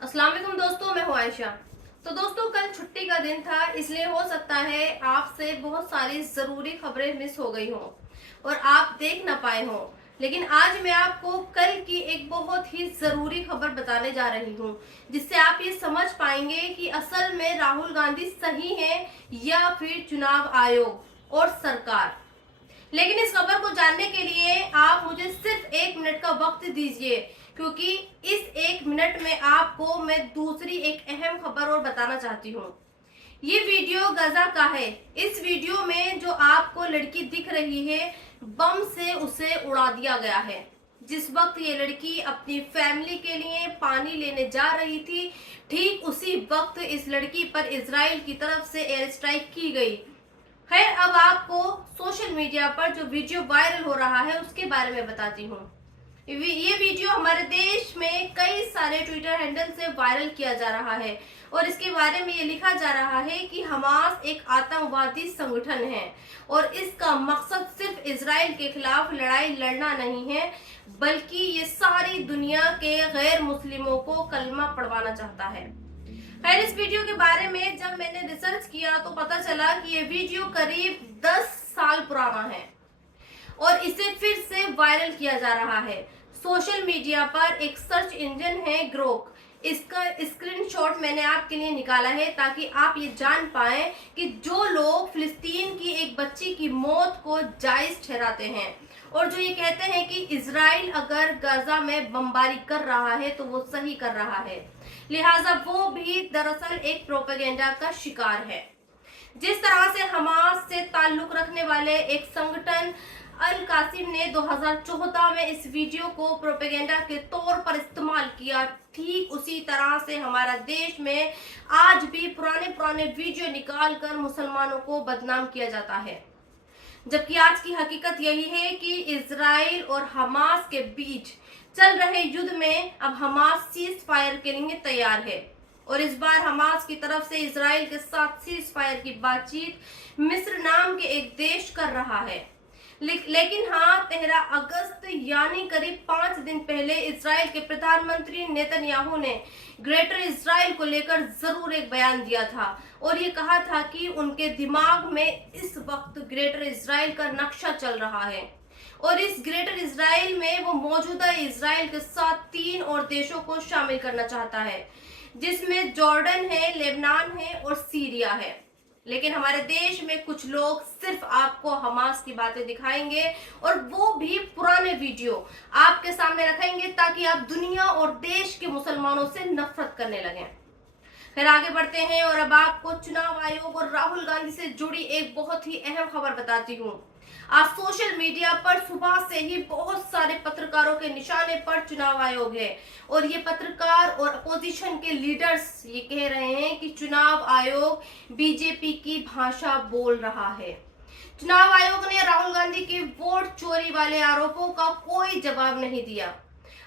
अस्सलाम वालेकुम दोस्तों, मैं हूं आयशा। तो दोस्तों, कल छुट्टी का दिन था, इसलिए हो सकता है आपसे बहुत सारी ज़रूरी खबरें मिस हो गई हों और आप देख ना पाए हों। लेकिन आज मैं आपको कल की एक बहुत ही ज़रूरी खबर बताने जा रही हूं, जिससे आप ये समझ पाएंगे कि असल में राहुल गांधी सही है या फिर चुनाव आयोग और सरकार। लेकिन इस खबर को जानने के लिए आप मुझे सिर्फ 1 मिनट का वक्त दीजिए, क्योंकि इस 1 मिनट में आपको मैं दूसरी एक अहम खबर और बताना चाहती हूँ। ये वीडियो गजा का है। इस वीडियो में जो आपको लड़की दिख रही है, बम से उसे उड़ा दिया गया है। जिस वक्त ये लड़की अपनी फैमिली के लिए पानी लेने जा रही थी, ठीक उसी वक्त इस लड़की पर इजराइल की तरफ से एयर स्ट्राइक की गई। खैर, अब आपको सोशल मीडिया पर जो वीडियो वायरल हो रहा है उसके बारे में बताती हूँ। ये वीडियो हमारे देश में कई सारे ट्विटर हैंडल से वायरल किया जा रहा है और इसके बारे में ये लिखा जा रहा है कि हमास एक आतंकवादी संगठन है और इसका मकसद सिर्फ इजराइल के खिलाफ लड़ाई लड़ना नहीं है, बल्कि ये सारी दुनिया के गैर मुस्लिमों को कलमा पढ़वाना चाहता है। खैर, इस वीडियो के बारे में जब मैंने रिसर्च किया तो पता चला कि ये वीडियो करीब 10 साल पुराना है और इसे फिर से वायरल किया जा रहा है। सोशल मीडिया पर एक सर्च इंजन है ग्रोक, इसका स्क्रीनशॉट मैंने आपके लिए निकाला है ताकि आप ये जान पाएं कि जो लोग फिलिस्तीन की एक बच्ची की मौत को जायज ठहराते हैं और जो ये कहते हैं कि इजराइल अगर गाजा में बमबारी कर रहा है तो वो सही कर रहा है, लिहाजा वो भी दरअसल एक प्रोपेगेंडा का शिकार है। जिस तरह से हमास से ताल्लुक रखने वाले एक संगठन अल कासिम ने 2014 में इस वीडियो को प्रोपेगेंडा के तौर पर इस्तेमाल किया, ठीक उसी तरह से हमारा देश में आज भी पुराने पुराने वीडियो निकालकर मुसलमानों को बदनाम किया जाता है। जबकि आज की हकीकत यही है कि इजराइल और हमास के बीच चल रहे युद्ध में अब हमास सीज फायर के लिए तैयार है और इस बार हमास की तरफ से इजराइल के साथ सीज फायर की बातचीत मिस्र नाम के एक देश कर रहा है। लेकिन हाँ, 13 अगस्त यानी करीब 5 दिन पहले इजराइल के प्रधानमंत्री नेतन्याहू ने ग्रेटर इजराइल को लेकर जरूर एक बयान दिया था और ये कहा था कि उनके दिमाग में इस वक्त ग्रेटर इजराइल का नक्शा चल रहा है और इस ग्रेटर इजराइल में वो मौजूदा इजराइल के साथ 3 और देशों को शामिल करना चाहता है, जिसमें जॉर्डन है, लेबनान है और सीरिया है। लेकिन हमारे देश में कुछ लोग सिर्फ आपको हमास की बातें दिखाएंगे और वो भी पुराने वीडियो आपके सामने रखेंगे ताकि आप दुनिया और देश के मुसलमानों से नफरत करने लगें। फिर आगे बढ़ते हैं और अब आपको चुनाव आयोग और राहुल गांधी से जुड़ी एक बहुत ही अहम खबर बताती हूँ। आज सोशल मीडिया पर सुबह से ही बहुत सारे पत्रकारों के निशाने पर चुनाव आयोग है और ये पत्रकार और अपोजिशन के लीडर्स ये कह रहे हैं कि चुनाव आयोग बीजेपी की भाषा बोल रहा है। चुनाव आयोग ने राहुल गांधी के वोट चोरी वाले आरोपों का कोई जवाब नहीं दिया।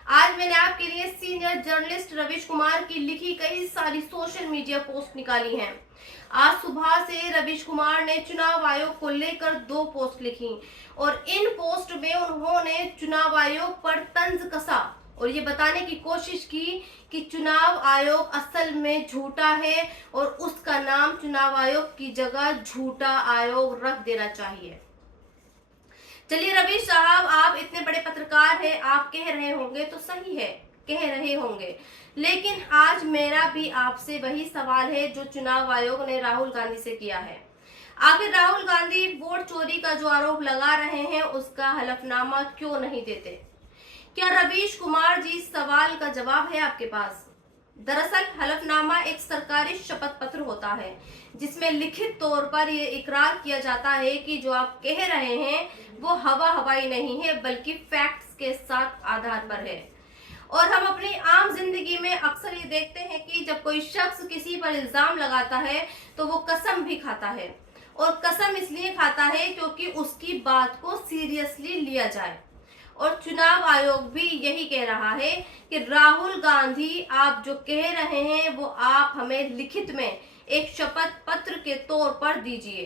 आज मैंने आपके लिए सीनियर जर्नलिस्ट रवीश कुमार की लिखी कई सारी सोशल मीडिया पोस्ट निकाली हैं। आज सुबह से रवीश कुमार ने चुनाव आयोग को लेकर 2 पोस्ट लिखी और इन पोस्ट में उन्होंने चुनाव आयोग पर तंज कसा और ये बताने की कोशिश की कि चुनाव आयोग असल में झूठा है और उसका नाम चुनाव आयोग की जगह झूठा आयोग रख देना चाहिए। चलिए रवीश साहब, आप इतने बड़े पत्रकार हैं, आप कह रहे होंगे तो सही है, कह रहे होंगे, लेकिन आज मेरा भी आपसे वही सवाल है जो चुनाव आयोग ने राहुल गांधी से किया है। आखिर राहुल गांधी वोट चोरी का जो आरोप लगा रहे हैं उसका हलफनामा क्यों नहीं देते? क्या रवीश कुमार जी, सवाल का जवाब है आपके पास? दरअसल हलफनामा एक सरकारी शपथ पत्र होता है जिसमें लिखित तौर पर यह इकरार किया जाता है कि जो आप कह रहे हैं वो हवा हवाई नहीं है, बल्कि फैक्ट्स के साथ आधार पर है। और हम अपनी आम जिंदगी में अक्सर ये देखते हैं कि जब कोई शख्स किसी पर इल्जाम लगाता है तो वो कसम भी खाता है और कसम इसलिए खाता है क्योंकि उसकी बात को सीरियसली लिया जाए। और चुनाव आयोग भी यही कह रहा है कि राहुल गांधी, आप जो कह रहे हैं वो आप हमें लिखित में एक शपथ पत्र के तौर पर दीजिए,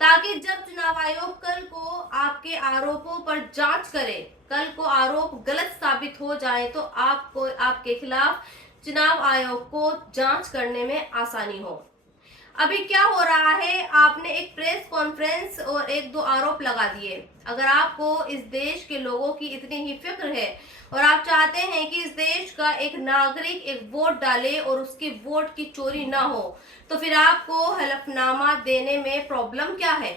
ताकि जब चुनाव आयोग कल को आपके आरोपों पर जांच करे, कल को आरोप गलत साबित हो जाए तो आपको आपके खिलाफ चुनाव आयोग को जांच करने में आसानी हो। अभी क्या हो रहा है, आपने एक प्रेस कॉन्फ्रेंस और एक दो आरोप लगा दिए। अगर आपको इस देश के लोगों की इतनी ही फिक्र है और आप चाहते हैं कि इस देश का एक नागरिक एक वोट डाले और उसकी वोट की चोरी ना हो, तो फिर आपको हलफनामा देने में प्रॉब्लम क्या है।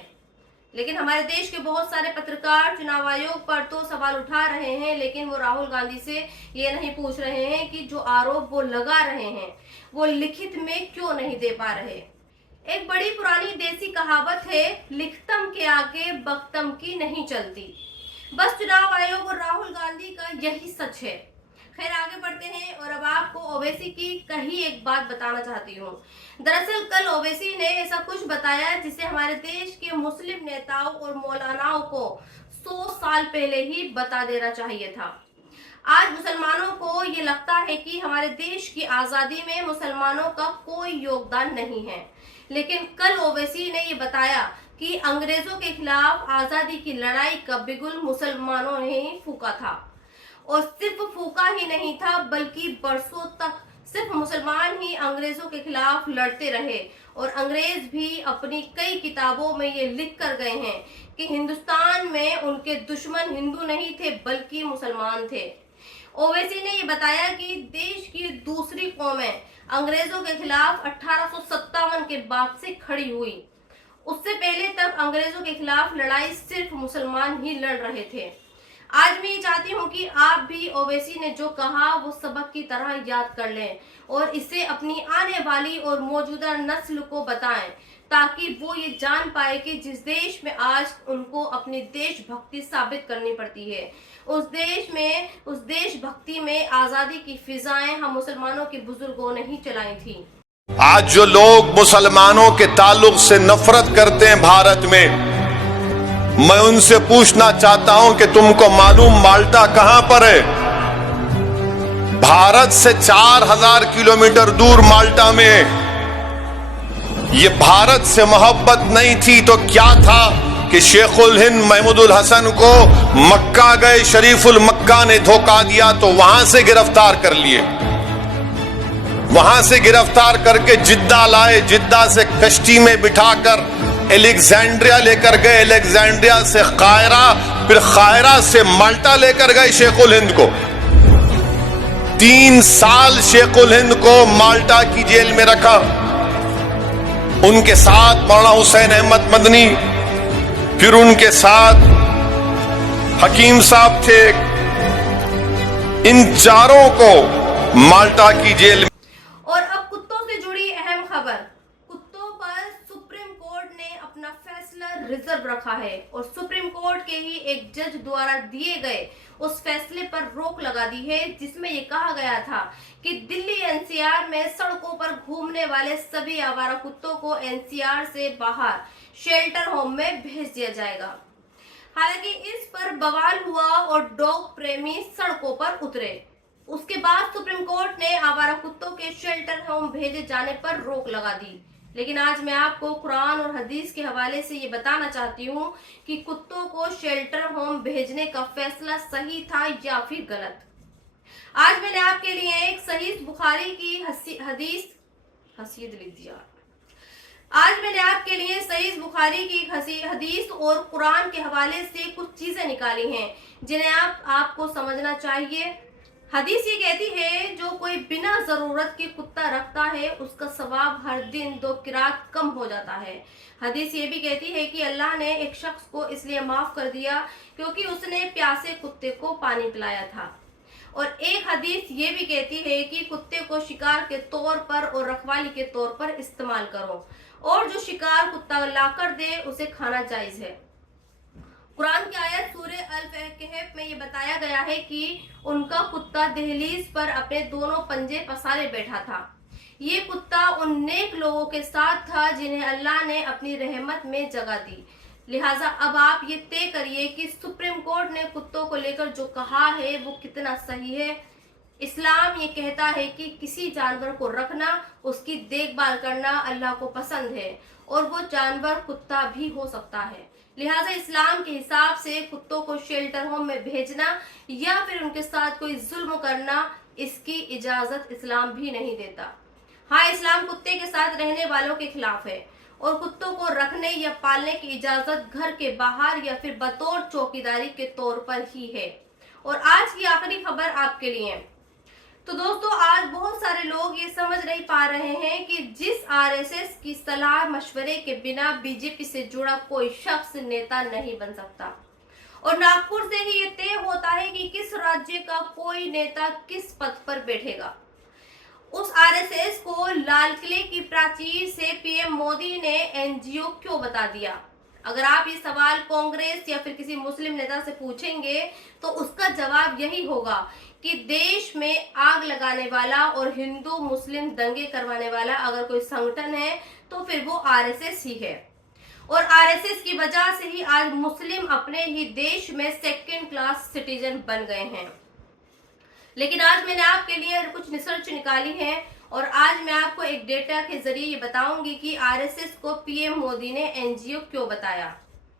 लेकिन हमारे देश के बहुत सारे पत्रकार चुनाव आयोग पर तो सवाल उठा रहे हैं, लेकिन वो राहुल गांधी से ये नहीं पूछ रहे हैं कि जो आरोप वो लगा रहे हैं वो लिखित में क्यों नहीं दे पा रहे। एक बड़ी पुरानी देसी कहावत है, लिखतम के आगे बख्तम की नहीं चलती। बस चुनाव आयोग और राहुल गांधी का यही सच है। खैर, आगे बढ़ते हैं और अब आपको ओवैसी की कही एक बात बताना चाहती हूँ। दरअसल कल ओवैसी ने ऐसा कुछ बताया जिसे हमारे देश के मुस्लिम नेताओं और मौलानाओं को 100 साल पहले ही बता देना चाहिए था। आज मुसलमानों को ये लगता है कि हमारे देश की आजादी में मुसलमानों का कोई योगदान नहीं है, लेकिन कल ओवैसी ने ये बताया कि अंग्रेजों के खिलाफ आजादी की लड़ाई का बिगुल मुसलमानों ने ही फूका था। और सिर्फ फूका ही नहीं था, बल्कि बरसों तक सिर्फ मुसलमान ही अंग्रेजों के खिलाफ लड़ते रहे। और अंग्रेज भी अपनी कई किताबों में ये लिख कर गए हैं कि हिंदुस्तान में उनके दुश्मन हिंदू नहीं थे बल्कि मुसलमान थे। ओवैसी ने ये बताया कि देश की दूसरी कौमें अंग्रेजों के खिलाफ 1857 के बाद से खड़ी हुई। उससे पहले तक अंग्रेजों के खिलाफ लड़ाई सिर्फ मुसलमान ही लड़ रहे थे। आज मैं ये चाहती हूँ कि आप भी ओवैसी ने जो कहा वो सबक की तरह याद कर लें और इसे अपनी आने वाली और मौजूदा नस्ल को बताएं, ताकि वो ये जान पाए कि जिस देश में आज उनको अपनी देशभक्ति साबित करनी पड़ती है, उस देशभक्ति में आजादी की फिजाएं हम मुसलमानों के बुजुर्गों ने ही चलाई थी। आज जो लोग मुसलमानों के ताल्लुक से नफरत करते हैं भारत में, मैं उनसे पूछना चाहता हूं कि तुमको मालूम माल्टा कहां पर है? भारत से 4000 किलोमीटर दूर माल्टा में। ये भारत से मोहब्बत नहीं थी तो क्या था कि शेखुल हिंद महमूदुल हसन को मक्का गए शरीफुल मक्का ने धोखा दिया तो वहां से गिरफ्तार कर लिए, वहां से गिरफ्तार करके जिद्दा लाए, जिद्दा से कश्ती में बिठाकर एलेक्जेंड्रिया लेकर गए, एलेक्जेंड्रिया से कायरा, फिर कायरा से माल्टा लेकर गए शेखुल हिंद को। 3 साल शेखुल हिंद को माल्टा की जेल में रखा। उनके साथ मौलाना हुसैन अहमद मदनी, फिर उनके साथ हकीम साहब थे। इन चारों को माल्टा की जेल। और अब कुत्तों से जुड़ी अहम खबर। कुत्तों पर सुप्रीम कोर्ट ने अपना फैसला रिजर्व रखा है और सुप्रीम कोर्ट के ही एक जज द्वारा दिए गए उस फैसले पर रोक लगा दी है, जिसमें यह कहा गया था कि दिल्ली एनसीआर में सड़कों पर घूमने वाले सभी आवारा कुत्तों को एनसीआर से बाहर शेल्टर होम में भेज दिया जाएगा। हालांकि इस पर बवाल हुआ और डॉग प्रेमी सड़कों पर उतरे। उसके बाद सुप्रीम कोर्ट ने आवारा कुत्तों के शेल्टर होम भेजे जाने पर रोक लगा दी। लेकिन आज मैं आपको कुरान और हदीस के हवाले से ये बताना चाहती हूँ कि कुत्तों को शेल्टर होम भेजने का फैसला सही था या फिर गलत। आज मैंने आपके लिए एक सही बुखारी की आज मैंने आपके लिए सही बुखारी की हदीस और कुरान के हवाले से कुछ चीजें निकाली हैं जिन्हें आपको समझना चाहिए। हदीस ये कहती है, जो कोई बिना जरूरत के कुत्ता रखता है उसका सवाब हर दिन 2 किरात कम हो जाता है। हदीस ये भी कहती है कि अल्लाह ने एक शख्स को इसलिए माफ कर दिया क्योंकि उसने प्यासे कुत्ते को पानी पिलाया था। और एक हदीस ये भी कहती है कि कुत्ते को शिकार के तौर पर और रखवाली के तौर पर इस्तेमाल करो और जो शिकार कुत्ता लाकर दे उसे खाना जायज है। कुरान की आयत सूरे अल-कहफ में ये बताया गया है कि उनका कुत्ता दहलीज पर अपने दोनों पंजे पसारे बैठा था। ये कुत्ता उन नेक लोगों के साथ था जिन्हें अल्लाह ने अपनी रहमत में जगह दी। लिहाजा अब आप ये तय करिए कि सुप्रीम कोर्ट ने कुत्तों को लेकर जो कहा है वो कितना सही है। इस्लाम ये कहता है कि किसी जानवर को रखना, उसकी देखभाल करना अल्लाह को पसंद है और वो जानवर कुत्ता भी हो सकता है। लिहाजा इस्लाम के हिसाब से कुत्तों को शेल्टर होम में भेजना या फिर उनके साथ कोई जुल्म करना इसकी इजाजत इस्लाम भी नहीं देता। हाँ, इस्लाम कुत्ते के साथ रहने वालों के खिलाफ है और कुत्तों को रखने या पालने की इजाजत घर के बाहर या फिर बतौर चौकीदारी के तौर पर ही है। और आज की आखिरी खबर आपके लिए। तो दोस्तों, आज बहुत सारे लोग ये समझ नहीं पा रहे हैं कि जिस आरएसएस की सलाह मशवरे के बिना बीजेपी से जुड़ा कोई शख्स नेता नहीं बन सकता और नागपुर से ही ये तय होता है कि किस राज्य का कोई नेता किस पद पर बैठेगा। उस आरएसएस को लाल किले की प्राचीर से पीएम मोदी ने एनजीओ क्यों बता दिया? अगर आप ये सवाल कांग्रेस या फिर किसी मुस्लिम नेता से पूछेंगे तो उसका जवाब यही होगा कि देश में आग लगाने वाला और हिंदू मुस्लिम दंगे करवाने वाला अगर कोई संगठन है तो फिर वो आरएसएस ही है। और आरएसएस की वजह से ही आज मुस्लिम अपने ही देश में सेकंड क्लास सिटीजन बन गए हैं। लेकिन आज मैंने आपके लिए कुछ रिसर्च निकाली है और आज मैं आपको एक डेटा के जरिए ये बताऊंगी कि आरएसएस को पीएम मोदी ने एनजीओ क्यों बताया।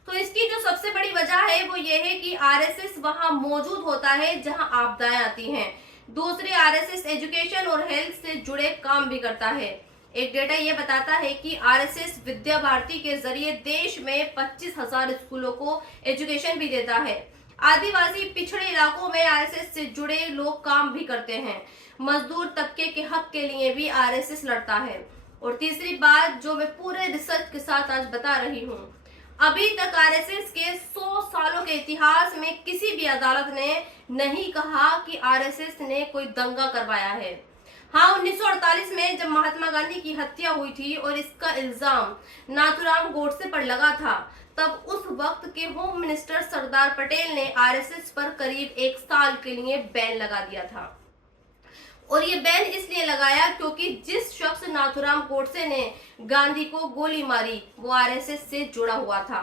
तो इसकी जो सबसे बड़ी वजह है वो ये है कि आरएसएस वहां मौजूद होता है जहां आपदाएं आती हैं। दूसरे, आरएसएस एजुकेशन और हेल्थ से जुड़े काम भी करता है। एक डेटा ये बताता है कि आरएसएस विद्या भारती के जरिए देश में 25,000 स्कूलों को एजुकेशन भी देता है। आदिवासी पिछड़े इलाकों में आरएसएस से जुड़े लोग काम भी करते हैं। मजदूर तबके के हक के लिए भी आरएसएस लड़ता है। और तीसरी बात जो मैं पूरे रिसर्च के साथ आज बता रही हूँ, अभी तक आरएसएस के 100 सालों के इतिहास में किसी भी अदालत ने नहीं कहा कि आरएसएस ने कोई दंगा करवाया है। हाँ, 1948 में जब महात्मा गांधी की हत्या हुई थी और इसका इल्जाम नाथूराम गोडसे पर लगा था, तब उस वक्त के होम मिनिस्टर सरदार पटेल ने आरएसएस पर करीब 1 साल के लिए बैन लगा दिया था। और ये बैन इसलिए लगाया क्योंकि जिस शख्स नाथूराम गोडसे ने गांधी को गोली मारी वो आरएसएस से जुड़ा हुआ था।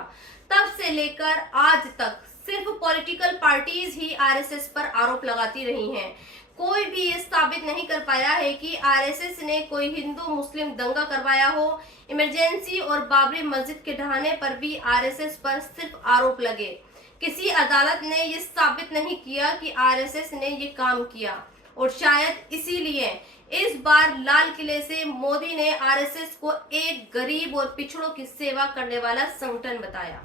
तब से लेकर आज तक सिर्फ पॉलिटिकल पार्टीज ही आरएसएस पर आरोप लगाती रही हैं। कोई भी ये साबित नहीं कर पाया है कि आरएसएस ने कोई हिंदू मुस्लिम दंगा करवाया हो। इमरजेंसी और बाबरी मस्जिद के ढहाने पर भी आरएसएस पर सिर्फ आरोप लगे। किसी अदालत ने ये साबित नहीं किया कि आरएसएस ने ये काम किया और शायद इसीलिए इस बार लाल किले से मोदी ने आरएसएस को एक गरीब और पिछड़ों की सेवा करने वाला संगठन बताया।